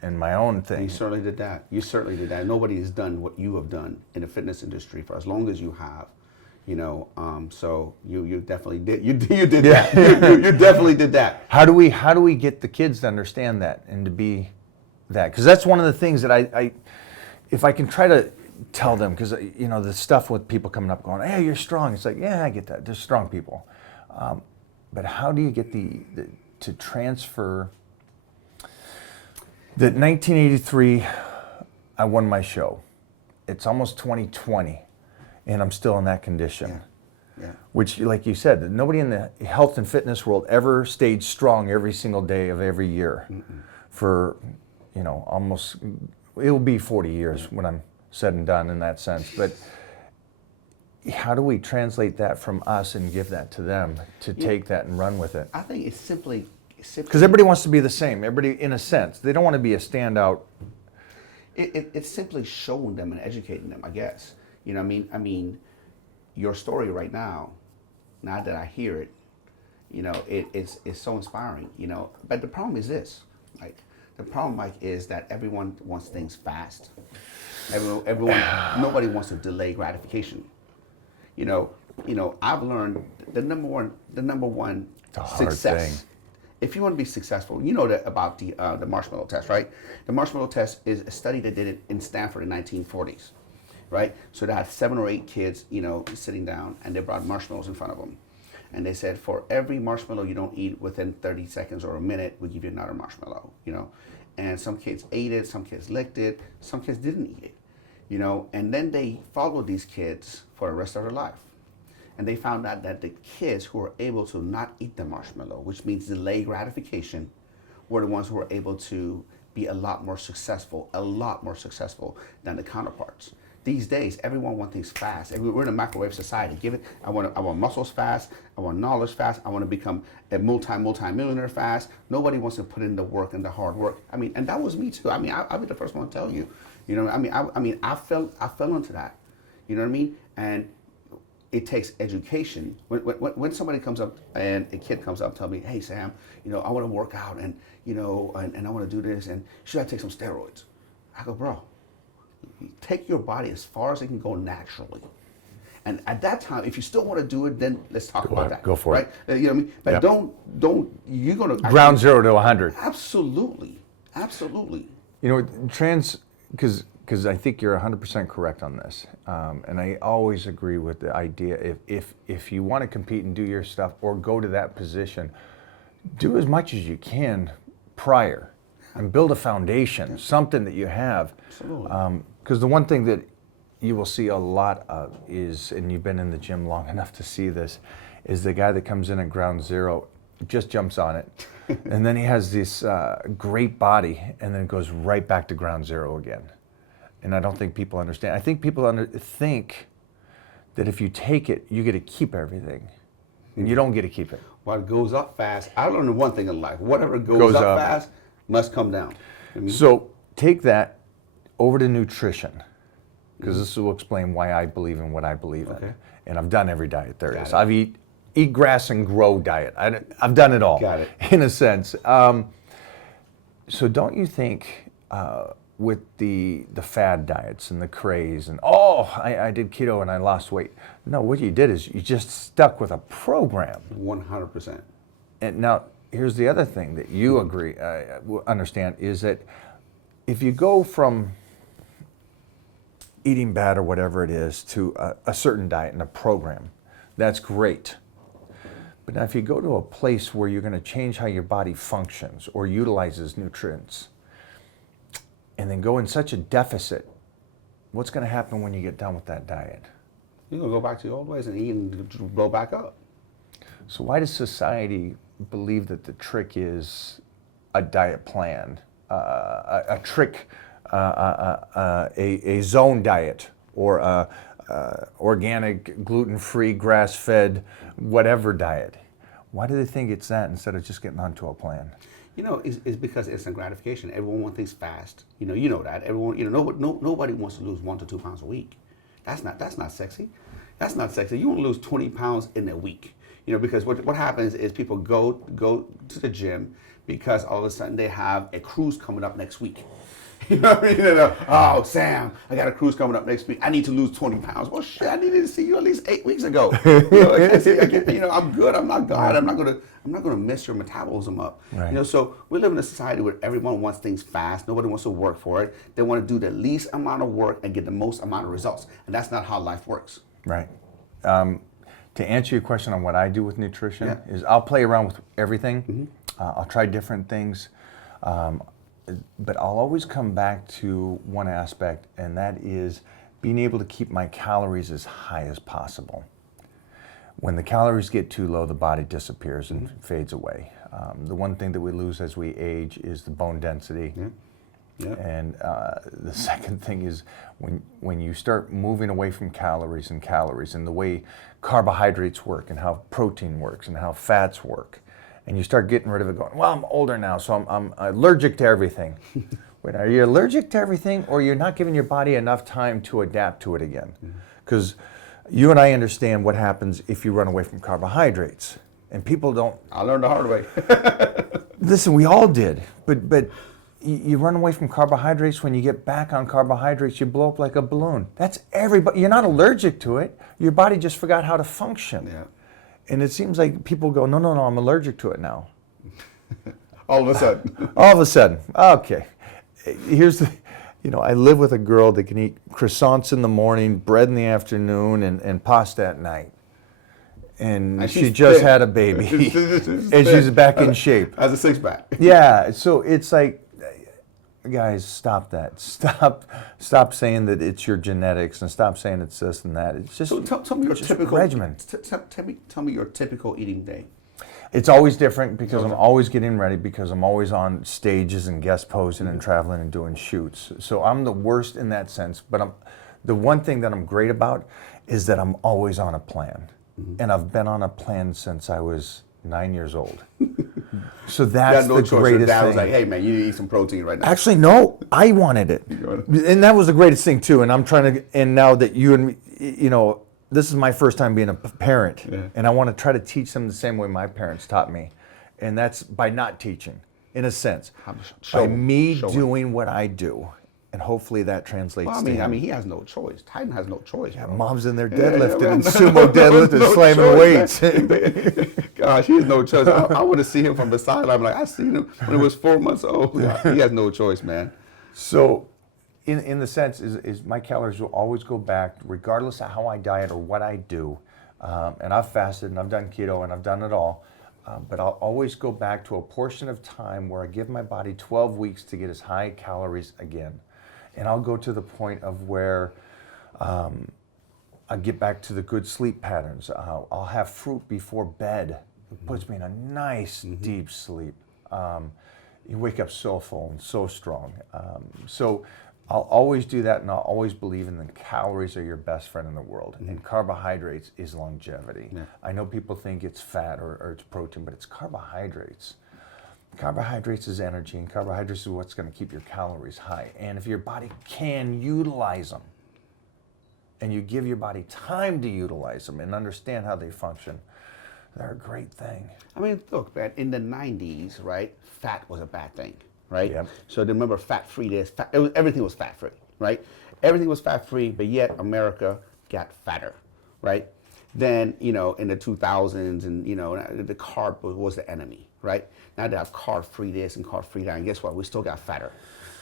and my own thing. And you certainly did that. You certainly did that. Nobody has done what you have done in the fitness industry for as long as you have. You know, so you definitely did. You did that. You definitely did that. How do we get the kids to understand that and to be that? Because that's one of the things that I if I can try to tell them, because you know the stuff with people coming up going, hey, you're strong. It's like, yeah, I get that. There's strong people, but how do you get to transfer? That 1983, I won my show. It's almost 2020. And I'm still in that condition. Which, like you said, nobody in the health and fitness world ever stayed strong every single day of every year. For, you know, almost, it'll be 40 years when I'm said and done in that sense. But how do we translate that from us and give that to them to take that and run with it? I think it's simply because everybody wants to be the same. Everybody, in a sense, they don't want to be a standout. It's simply showing them and educating them, I guess. You know what I mean, your story right now that I hear it, you know, it's so inspiring, you know. But the problem is this, like, the problem, Mike, is that everyone wants things fast. Everyone, nobody wants to delay gratification. You know, I've learned the number one success. Thing. If you want to be successful, you know that about the marshmallow test, right? The marshmallow test is a study that did it in Stanford in 1940s. Right? So they had 7 or 8 kids, you know, sitting down, and they brought marshmallows in front of them. And they said, for every marshmallow you don't eat within 30 seconds or a minute, we give you another marshmallow, you know. and some kids ate it, some kids licked it, some kids didn't eat it, you know, and then they followed these kids for the rest of their life. And they found out that the kids who were able to not eat the marshmallow, which means delay gratification, were the ones who were able to be a lot more successful than the counterparts. These days, everyone wants things fast. We're in a microwave society. I want muscles fast. I want knowledge fast. I want to become a multi-millionaire fast. Nobody wants to put in the work and the hard work. I mean, and that was me too. I mean, I'll be the first one to tell you. You know, I fell into that. You know what I mean? And it takes education. When somebody comes up and a kid comes up, tell me, hey Sam, you know, I want to work out and you know, and I want to do this, and should I take some steroids? I go, bro, take your body as far as it can go naturally. And at that time, if you still want to do it, then let's talk about that. Go for it. You know what I mean? But don't, you're going to... Ground 0 to 100. Absolutely. You know, because I think you're 100% correct on this. And I always agree with the idea, if you want to compete and do your stuff or go to that position, do as much as you can prior and build a foundation, something that you have. Absolutely. Because the one thing that you will see a lot of is, and you've been in the gym long enough to see this, is the guy that comes in at ground 0, just jumps on it, and then he has this great body, and then goes right back to ground 0 again. And I don't think people understand. I think people think that if you take it, you get to keep everything, and you don't get to keep it. What goes up fast, I learned one thing in life: whatever goes up fast must come down. I mean, so take that over to nutrition, because this will explain why I believe in what I believe in. And I've done every diet there is. I've eat grass and grow diet. I've done it all. Got it. In a sense. So don't you think with the fad diets and the craze and I did keto and I lost weight? No, what you did is you just stuck with a program. 100%. And now here's the other thing that you understand is that if you go from eating bad or whatever it is to a certain diet and a program, that's great. But now if you go to a place where you're going to change how your body functions or utilizes nutrients, and then go in such a deficit, what's going to happen when you get done with that diet? You're going to go back to your old ways and eat and blow back up. So why does society believe that the trick is a diet plan, a zone diet, or organic, gluten-free, grass-fed, whatever diet? Why do they think it's that instead of just getting onto a plan? You know, it's because instant gratification. Everyone wants things fast. You know that. Everyone, nobody wants to lose 1 to 2 pounds a week. That's not sexy. That's not sexy. You want to lose 20 pounds in a week. You know, because what happens is people go to the gym because all of a sudden they have a cruise coming up next week. You know what I mean? Oh, Sam, I got a cruise coming up next week. I need to lose 20 pounds. Well, shit, I needed to see you at least 8 weeks ago. I'm good. I'm not God. I'm not gonna mess your metabolism up. Right. You know, so we live in a society where everyone wants things fast. Nobody wants to work for it. They want to do the least amount of work and get the most amount of results. And that's not how life works. Right. To answer your question on what I do with nutrition is I'll play around with everything. Mm-hmm. I'll try different things. But I'll always come back to one aspect, and that is being able to keep my calories as high as possible. When the calories get too low, the body disappears and fades away. The one thing that we lose as we age is the bone density. Yeah. And the second thing is when you start moving away from calories and the way carbohydrates work and how protein works and how fats work, and you start getting rid of it going, well, I'm older now, so I'm allergic to everything. Wait, are you allergic to everything, or you're not giving your body enough time to adapt to it again? Because you and I understand what happens if you run away from carbohydrates. And people don't... I learned the hard way. Listen, we all did. But you run away from carbohydrates. When you get back on carbohydrates, you blow up like a balloon. That's everybody. You're not allergic to it. Your body just forgot how to function. Yeah. And it seems like people go, no, I'm allergic to it now. All of a sudden. All of a sudden. Okay. Here's the, I live with a girl that can eat croissants in the morning, bread in the afternoon, and pasta at night. And she just had a baby. And she's back in shape. As a six-pack. Yeah. So it's like, Guys, stop that. Stop saying that it's your genetics, and stop saying it's this and that. It's just, So tell me your typical regimen. Tell me your typical eating day. It's always different because I'm always getting ready, because I'm always on stages and guest posing and traveling and doing shoots. So I'm the worst in that sense. But the one thing that I'm great about is that I'm always on a plan. And I've been on a plan since I was 9 years old. So that's the greatest Dad thing. was like, hey man, you need to eat some protein right now. Actually, no, I wanted it. And that was the greatest thing too. And I'm trying to, and now that you and me, you know, this is my first time being a parent, and I want to try to teach them the same way my parents taught me. And that's by not teaching, in a sense. By me doing what I do. And hopefully that translates to him. I mean, he has no choice. Titan has no choice. Yeah, Mom's in there deadlifting and sumo deadlifting, slamming weights. Gosh, he has no choice. I want to see him from the sideline. I'm like, I seen him when he was 4 months old. He has no choice, man. So, in the sense, is my calories will always go back, regardless of how I diet or what I do. And I've fasted and I've done keto and I've done it all. But I'll always go back to a portion of time where I give my body 12 weeks to get as high calories again. And I'll go to the point of where I get back to the good sleep patterns. I'll have fruit before bed. It puts me in a nice, deep sleep. You wake up so full and so strong. So I'll always do that, and I'll always believe in the calories are your best friend in the world. And carbohydrates is longevity. Yeah. I know people think it's fat or it's protein, but it's carbohydrates. Carbohydrates is energy, and carbohydrates is what's going to keep your calories high. And if your body can utilize them, and you give your body time to utilize them and understand how they function, they're a great thing. I mean, look, man, in the 90s, right, fat was a bad thing, right? Yep. So remember fat-free days, everything was fat-free, right? Everything was fat-free, but yet America got fatter, right? Then, you know, in the 2000s, and, you know, the carb was the enemy, right? Now they have carb-free this and carb-free that, and guess what? We still got fatter.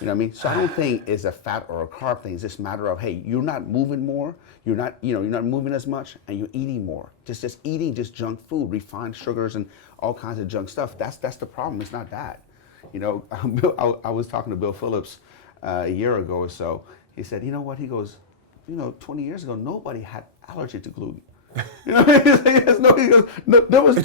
You know what I mean? So I don't think it's a fat or a carb thing. It's just a matter of, hey, you're not moving more, you're not moving as much, and you're eating more. Just eating just junk food, refined sugars, and all kinds of junk stuff. That's the problem. It's not that. You know, I was talking to Bill Phillips a year ago or so. He said, you know what? He goes, you know, 20 years ago, nobody had allergy to gluten. You know, it's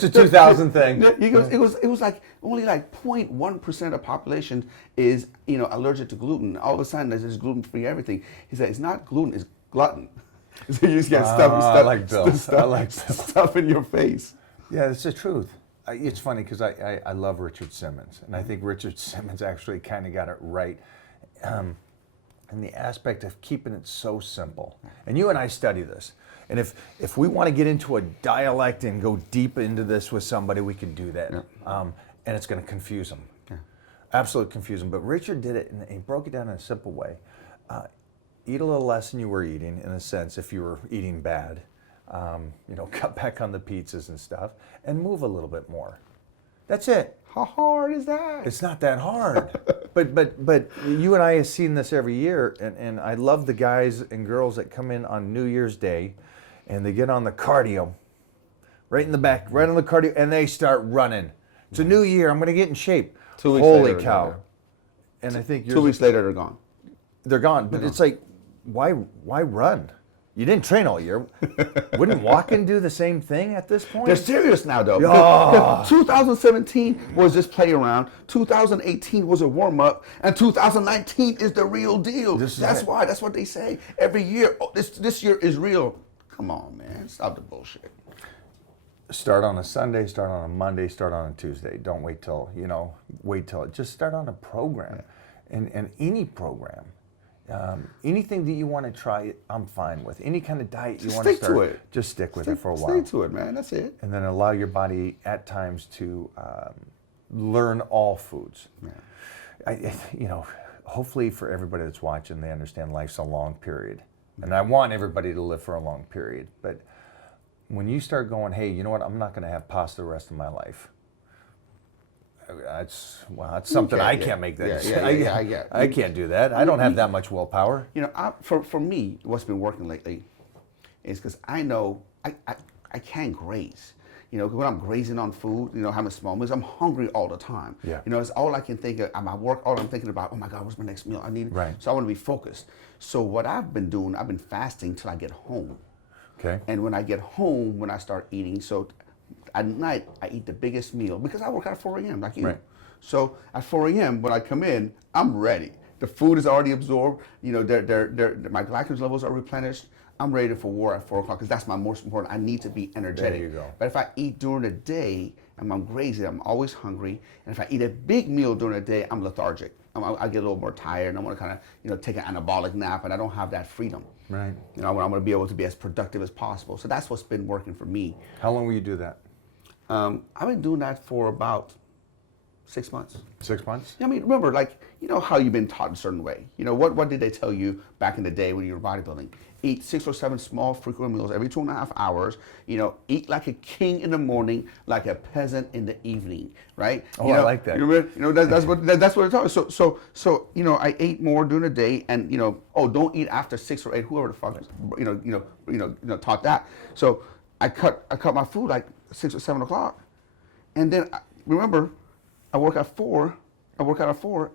a 2000 thing. He goes, it was like only like 0.1% of population is, you know, allergic to gluten. All of a sudden, there's this gluten-free everything. He said, it's not gluten, it's glutton. So you just get stuff in your face. Yeah, it's the truth. It's funny because I love Richard Simmons, and I think Richard Simmons actually kind of got it right. In the aspect of keeping it so simple. And you and I study this. And if we want to get into a dialect and go deep into this with somebody, we can do that. Yeah. And it's going to confuse them. Yeah. Absolutely confuse them. But Richard did it, and he broke it down in a simple way. Eat a little less than you were eating, in a sense, if you were eating bad. You know, cut back on the pizzas and stuff, and move a little bit more. That's it. How hard is that? It's not that hard. but you and I have seen this every year, and I love the guys and girls that come in on New Year's Day, and they get on the cardio, right in the back, right on the cardio, and they start running. It's a new year. I'm going to get in shape. 2 weeks Holy later, cow! And I think 2 weeks later they're gone. They're gone. But it's like, why run? You didn't train all year. Wouldn't walking do the same thing at this point? They're serious now, though. Because 2017 was just play around. 2018 was a warm up, and 2019 is the real deal. That's why. That's what they say every year. Oh, this year is real. Come on, man. Stop the bullshit. Start on a Sunday. Start on a Monday. Start on a Tuesday. Don't wait till just start on a program, and any program. Anything that you want to try, I'm fine with. Any kind of diet you want to start, just stick with it for a while. Stay to it, man. That's it. And then allow your body at times to learn all foods. Yeah. You know, hopefully for everybody that's watching, they understand life's a long period. And I want everybody to live for a long period. But when you start going, hey, you know what, I'm not going to have pasta the rest of my life. That's something I can't make that. I can't do that. I don't have that much willpower. You know, for me, what's been working lately is because I know I can't graze. You know, when I'm grazing on food, you know, having small meals, I'm hungry all the time. Yeah. You know, it's all I can think of. I'm at work, all I'm thinking about, oh my God, what's my next meal? I need. Right. So I want to be focused. So what I've been doing, I've been fasting till I get home. Okay. And when I get home, when I start eating, so at night I eat the biggest meal because I work out at 4 a.m. like you. Right. So at 4 a.m. when I come in, I'm ready. The food is already absorbed. You know, my glycogen levels are replenished. I'm ready for war at 4 o'clock because that's my most important. I need to be energetic. There you go. But if I eat during the day and I'm grazing, I'm always hungry. And if I eat a big meal during the day, I'm lethargic. I get a little more tired and I want to kind of, you know, take an anabolic nap, and I don't have that freedom. Right. You know, I'm going to be able to be as productive as possible. So that's what's been working for me. How long will you do that? I've been doing that for about 6 months. 6 months? I mean, remember, like, you know how you've been taught a certain way. You know, what did they tell you back in the day when you were bodybuilding? Eat 6 or 7 small, frequent meals every 2.5 hours. You know, eat like a king in the morning, like a peasant in the evening, right? Oh, you know, I like that. You know, that's what they're talking. So you know, I ate more during the day, and you know, don't eat after 6 or 8. Whoever the fuck, taught that. So I cut my food like 6 or 7 o'clock, and then remember, I work at 4. I work out at 4.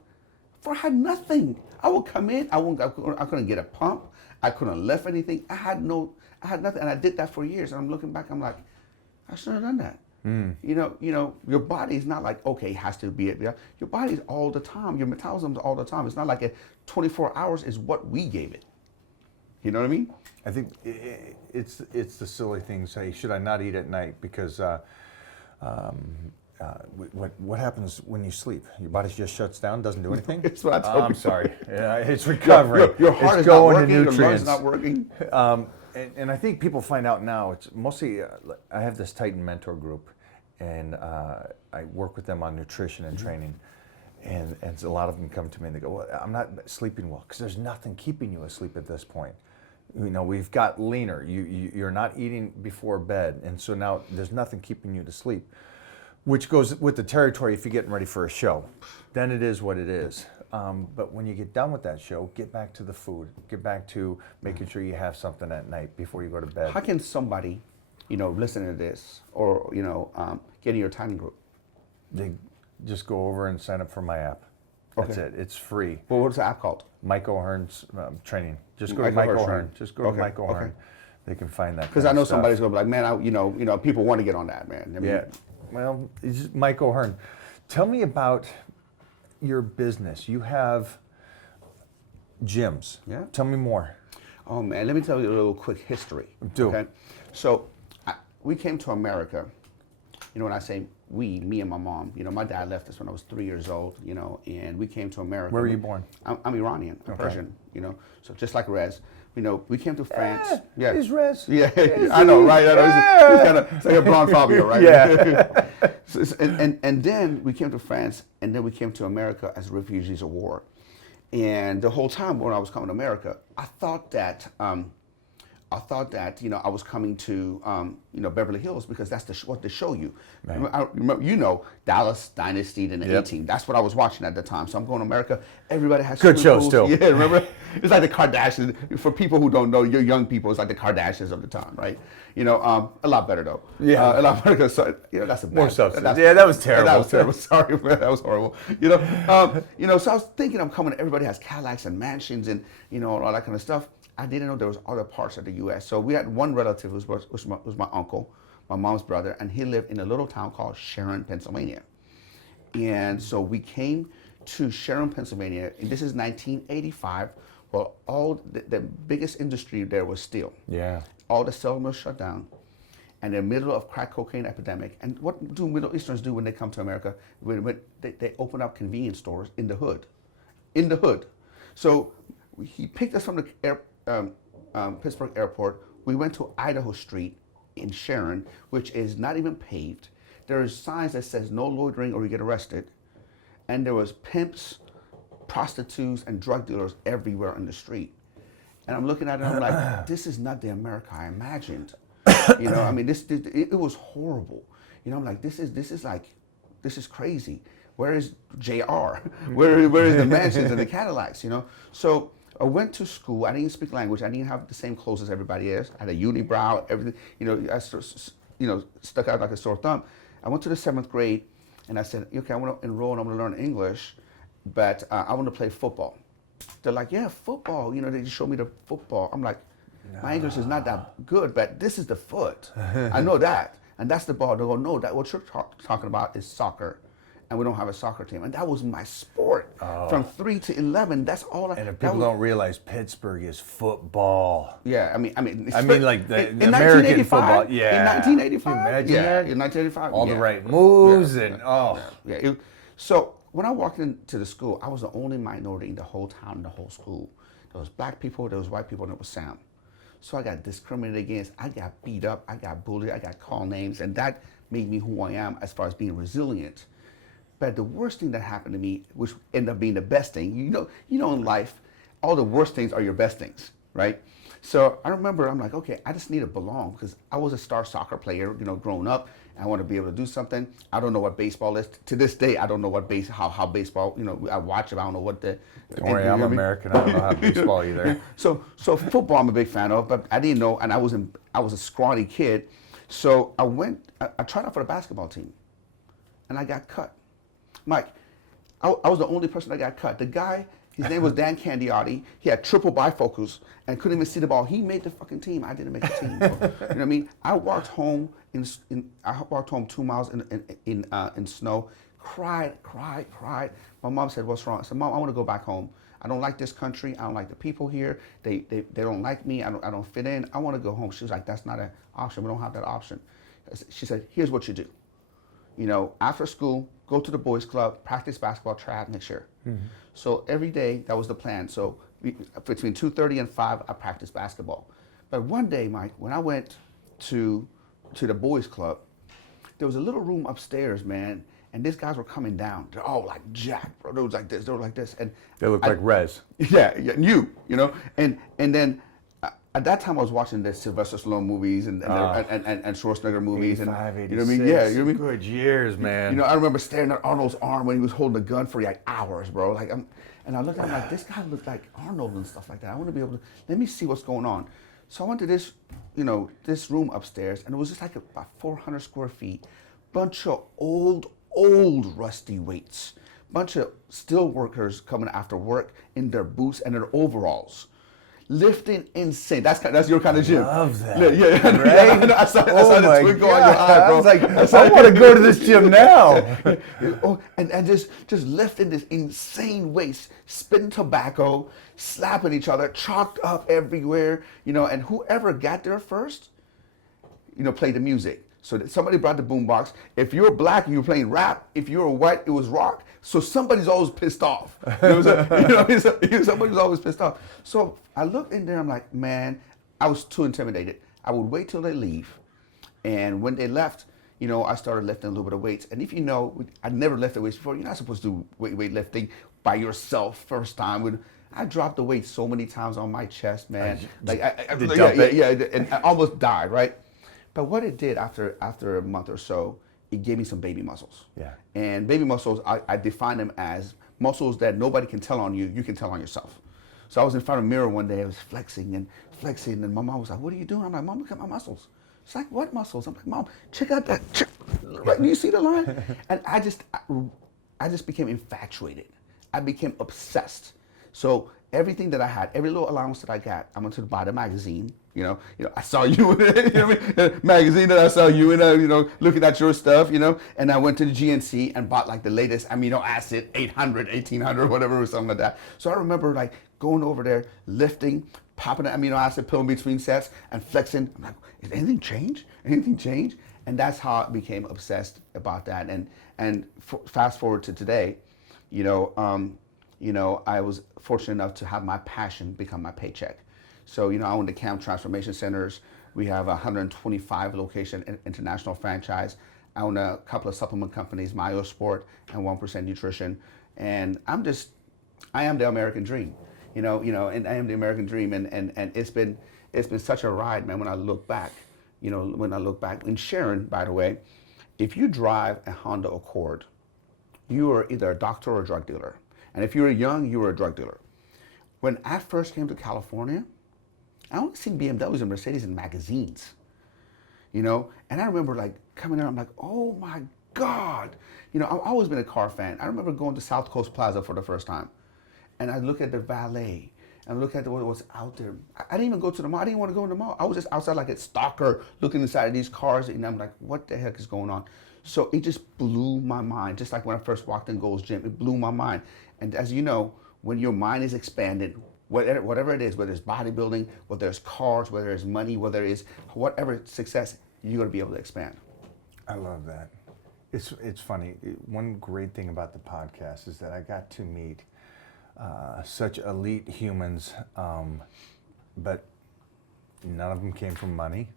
I had nothing. I would come in. I couldn't get a pump. I couldn't lift anything. I had nothing, and I did that for years. And I'm looking back. I'm like, I should have done that. You know, your body is not like, okay, it has to be it. Your body is all the time. Your metabolism is all the time. It's not like 24 hours is what we gave it. You know what I mean? I think it's the silly thing. Say, should I not eat at night? Because what happens when you sleep? Your body just shuts down, doesn't do anything? It's what I told you. I'm sorry. Yeah, it's recovering. Your heart it's is not going working. to Your nutrients. lungs not working. And I think people find out now, it's mostly, I have this Titan mentor group, and I work with them on nutrition and training. And a lot of them come to me and they go, well, I'm not sleeping well, because there's nothing keeping you asleep at this point. You know, we've got leaner. You're not eating before bed, and so now there's nothing keeping you to sleep. Which goes with the territory if you're getting ready for a show. Then it is what it is. But when you get done with that show, get back to the food. Get back to making sure you have something at night before you go to bed. How can somebody, you know, listen to this or, you know, get in your Titan group? They just go over and sign up for my app. That's it. It's free. Well, what's the app called? Mike O'Hearn's training. Just go to Mike Mike O'Hearn. O'Hearn. Just go to Okay, Mike O'Hearn. okay. They can find that. Because I know somebody's going to be like, man, you know, people want to get on that, man. I mean, Yeah. Well, it's just Mike O'Hearn. Tell me about your business. You have gyms. Yeah. Tell me more. Oh, man, let me tell you a little quick history. Do. Okay. So we came to America. You know, when I say we, me and my mom, you know, my dad left us when I was 3 years old, you know, and we came to America. Where were you born? I'm Iranian, I'm Persian, you know, so just like Rez. You know, we came to France. Yeah. He's Rez. Yeah, I know, right? I know. He's kind of it's like a blonde Fabio, right? Yeah. And then we came to France, and then we came to America as refugees of war. And the whole time when I was coming to America, I thought that you know I was coming to you know Beverly Hills because that's what they show you. Right. I remember, you know, Dallas Dynasty and the Yep. A-Team. That's what I was watching at the time. So I'm going to America. Everybody has Good show swimming pools. still. Yeah, remember? It's like the Kardashians. For people who don't know, you're young people. It's like the Kardashians of the time, right? You know, a lot better though. Yeah. A lot better. So, you know, that's a bad, More substance. Yeah, that was terrible. That was terrible. Sorry, man, that was horrible. You know, so I was thinking I'm coming. Everybody has Cadillacs and mansions and you know all that kind of stuff. I didn't know there was other parts of the U.S. So we had one relative who was my uncle, my mom's brother, and he lived in a little town called Sharon, Pennsylvania. And so we came to Sharon, Pennsylvania, and this is 1985. Well, all the biggest industry there was steel. Yeah. All the steel mills shut down, and in the middle of crack cocaine epidemic. And what do Middle Easterns do when they come to America? They open up convenience stores in the hood. In the hood. So he picked us from the Pittsburgh airport. We went to Idaho Street in Sharon, which is not even paved. There's signs that says no loitering or you get arrested. And there was pimps, prostitutes, and drug dealers everywhere on the street. And I'm looking at it and I'm like, this is not the America I imagined. You know, I mean, it was horrible. You know, I'm like, this is crazy. Where is JR? Where is the mansions and the Cadillacs, you know? So I went to school. I didn't speak language. I didn't have the same clothes as everybody else. I had a unibrow, everything. You know, stuck out like a sore thumb. I went to the 7th grade, and I said, okay, I want to enroll and I'm going to learn English, but I want to play football. They're like, yeah, football. They just showed me the football. I'm like, my English is not that good, but this is the foot. I know that. And that's the ball. They go, no, that what you're talking about is soccer. And we don't have a soccer team. And that was my sport. From 3 to 11, that's all. And if people don't realize, Pittsburgh is football. Yeah, I mean, like the American football. Yeah. In 1985. Can you imagine yeah, that? in 1985. All the right moves So when I walked into the school, I was the only minority in the whole town, in the whole school. There was black people, there was white people, and there was Sam. So I got discriminated against. I got beat up. I got bullied. I got called names, and that made me who I am as far as being resilient. But the worst thing that happened to me, which ended up being the best thing, in life, all the worst things are your best things, right? So I remember, I'm like, okay, I just need to belong, because I was a star soccer player, growing up. I want to be able to do something. I don't know what baseball is. To this day, I don't know what how baseball, I watch it, I don't know what the... Don't worry, I'm American. I don't know how baseball either. So football I'm a big fan of, but I didn't know, and I was a scrawny kid. So I tried out for the basketball team, and I got cut. Mike, I was the only person that got cut. The guy, his name was Dan Candiotti. He had triple bifocals and couldn't even see the ball. He made the fucking team. I didn't make the team. You know what I mean? I walked home I walked home 2 miles in snow. Cried. My mom said, "What's wrong?" I said, "Mom, I want to go back home. I don't like this country. I don't like the people here. They don't like me. I don't fit in. I want to go home." She was like, "That's not an option. We don't have that option." She said, "Here's what you do. After school, go to the boys club, practice basketball, try out next year." Mm-hmm. So every day, that was the plan. So between 2:30 and 5, I practiced basketball. But one day, Mike, when I went to the boys club, there was a little room upstairs, man, and these guys were coming down. They're all like jacked, bro. They was like this, they were like this. And they look like Rez. Yeah, and then at that time I was watching the Sylvester Stallone movies and Schwarzenegger movies. 85, and you know what I mean? Yeah, you know what I mean? Good years, man. I remember staring at Arnold's arm when he was holding a gun for like hours, bro. And I looked at him like, this guy looks like Arnold and stuff like that. I want to be able to, let me see what's going on. So I went to this, this room upstairs, and it was just like about 400 square feet, bunch of old rusty weights, bunch of steel workers coming after work in their boots and their overalls, lifting insane. That's your kind of gym. I love that. Yeah, right? I saw the twinkle on your eye, bro. I was like, I want to go to this gym now. and just lifting this insane weights, spitting tobacco, slapping each other, chalked up everywhere, and whoever got there first, played the music. So that somebody brought the boombox. If you were black, you were playing rap. If you were white, it was rock. So somebody's always pissed off. Somebody's always pissed off. So I looked in there, I'm like, man, I was too intimidated. I would wait till they leave. And when they left, I started lifting a little bit of weights. And if I'd never lifted weights before. You're not supposed to do weightlifting by yourself first time. I dropped the weight so many times on my chest, man. And I almost died, right? But what it did after a month or so, it gave me some baby muscles. Yeah. And baby muscles, I define them as muscles that nobody can tell on you, you can tell on yourself. So I was in front of a mirror one day, I was flexing, and my mom was like, "What are you doing?" I'm like, "Mom, look at my muscles." She's like, "What muscles?" I'm like, "Mom, check out that, right, do you see the line?" And I just became infatuated. I became obsessed. So everything that I had, every little allowance that I got, I went to buy the magazine. I saw you in it, magazine that I saw you in, looking at your stuff, and I went to the GNC and bought like the latest amino acid, 800, 1800, whatever, or something like that. So I remember like going over there, lifting, popping an amino acid pill in between sets and flexing. I'm like, is anything change? Anything change? And that's how I became obsessed about that. And fast forward to today, I was fortunate enough to have my passion become my paycheck. So, I own the Camp Transformation Centers. We have 125 location international franchise. I own a couple of supplement companies, MyoSport and 1% Nutrition. And I am the American dream, and I am the American dream. And it's been such a ride, man, when I look back, And Sharon, by the way, if you drive a Honda Accord, you are either a doctor or a drug dealer. And if you were young, you were a drug dealer. When I first came to California, I only seen BMWs and Mercedes in magazines. you know. And I remember like coming there, I'm like, oh my God, you know, I've always been a car fan. I remember going to South Coast Plaza for the first time, and I look at the valet and look at what was out there. I didn't even go to the mall. I didn't want to go in the mall. I was just outside like a stalker looking inside of these cars, and I'm like, what the heck is going on? So it just blew my mind. Just like when I first walked in Gold's Gym, it blew my mind. And as you know, when your mind is expanded, whatever it is, whether it's bodybuilding, whether it's cars, whether it's money, whether it's whatever success, you're going to be able to expand. I love that. It's funny. One great thing about the podcast is that I got to meet such elite humans, but none of them came from money.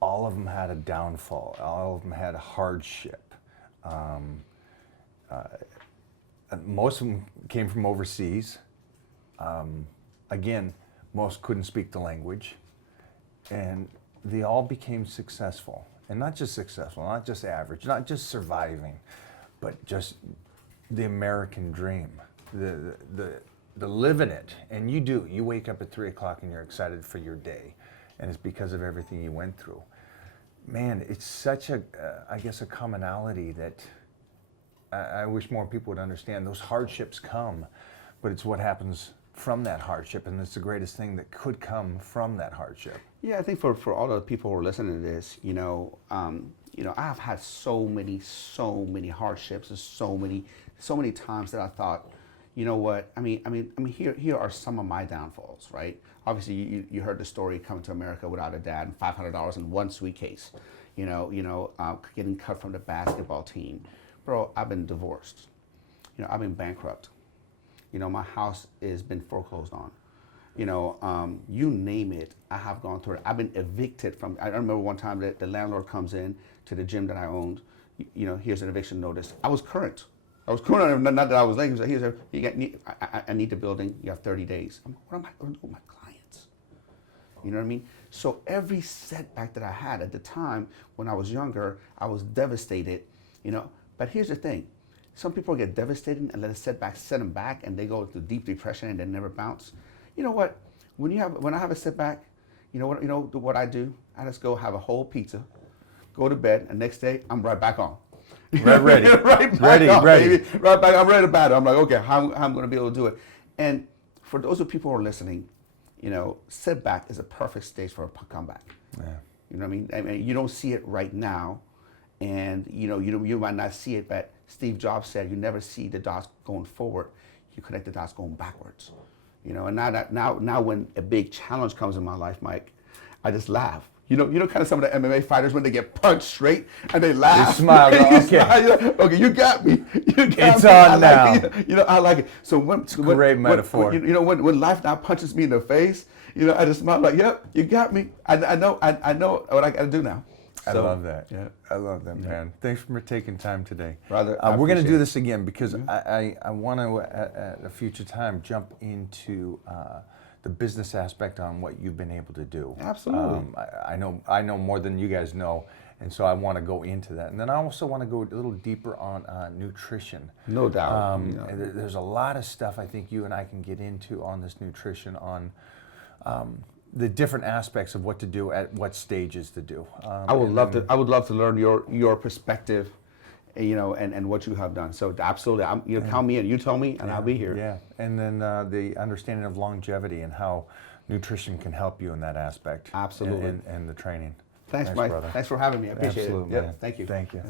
All of them had a downfall. All of them had a hardship. Most of them came from overseas. Again, most couldn't speak the language. And they all became successful. And not just successful, not just average, not just surviving, but just the American dream, the living it. And you do. You wake up at 3 o'clock and you're excited for your day. And it's because of everything you went through. Man, it's such a, I guess, a commonality that I wish more people would understand. Those hardships come, but it's what happens from that hardship, and it's the greatest thing that could come from that hardship. Yeah, I think for all the people who are listening to this, you know, I've had so many hardships, and so many times that I thought, you know what? I mean, here are some of my downfalls, right? Obviously, you heard the story coming to America without a dad and $500 in one suitcase, getting cut from the basketball team. Bro, I've been divorced. You know, I've been bankrupt. You know, my house has been foreclosed on. You know, you name it, I have gone through it. I've been evicted from, I remember one time that the landlord comes in to the gym that I owned, you know, here's an eviction notice. I was current. Not that I was late. He was like, I need the building, you have 30 days. I'm like, what am I going to do with my clients? You know what I mean? So every setback that I had at the time when I was younger, I was devastated, you know. But here's the thing. Some people get devastated and let a setback set them back, and they go into deep depression and they never bounce. You know what? When I have a setback, you know what I do? I just go have a whole pizza, go to bed, and next day I'm right back on. Ready. Right back on, baby. Right back. I'm ready to battle. I'm like, okay, how I'm going to be able to do it? And for those of people who are listening, you know, setback is a perfect stage for a comeback. Yeah. You know what I mean? You don't see it right now, and you might not see it, but Steve Jobs said you never see the dots going forward, you connect the dots going backwards. You know, and now when a big challenge comes in my life, Mike, I just laugh. You know, kind of some of the MMA fighters when they get punched straight and they laugh. They smile. Okay. Smile. Okay, you got me. It's on now. I like it. So great metaphor. When life now punches me in the face, you know, I just smile like, yep, you got me. I know what I got to do now. I love that. Yeah. I love that, man. Thanks for taking time today. Brother, we're going to do this again because I want to, at a future time, jump into the business aspect on what you've been able to do. Absolutely. I know more than you guys know, and so I want to go into that. And then I also want to go a little deeper on nutrition. No doubt. There's a lot of stuff I think you and I can get into on this nutrition, on the different aspects of what to do at what stages to do. I would love to learn your perspective, you know, and what you have done. So absolutely, count me in. You tell me, and I'll be here. Yeah, and then the understanding of longevity and how nutrition can help you in that aspect. Absolutely, and the training. Thanks Mike. Brother. Thanks for having me. I appreciate Absolutely, it. Man. Thank you. Thank you.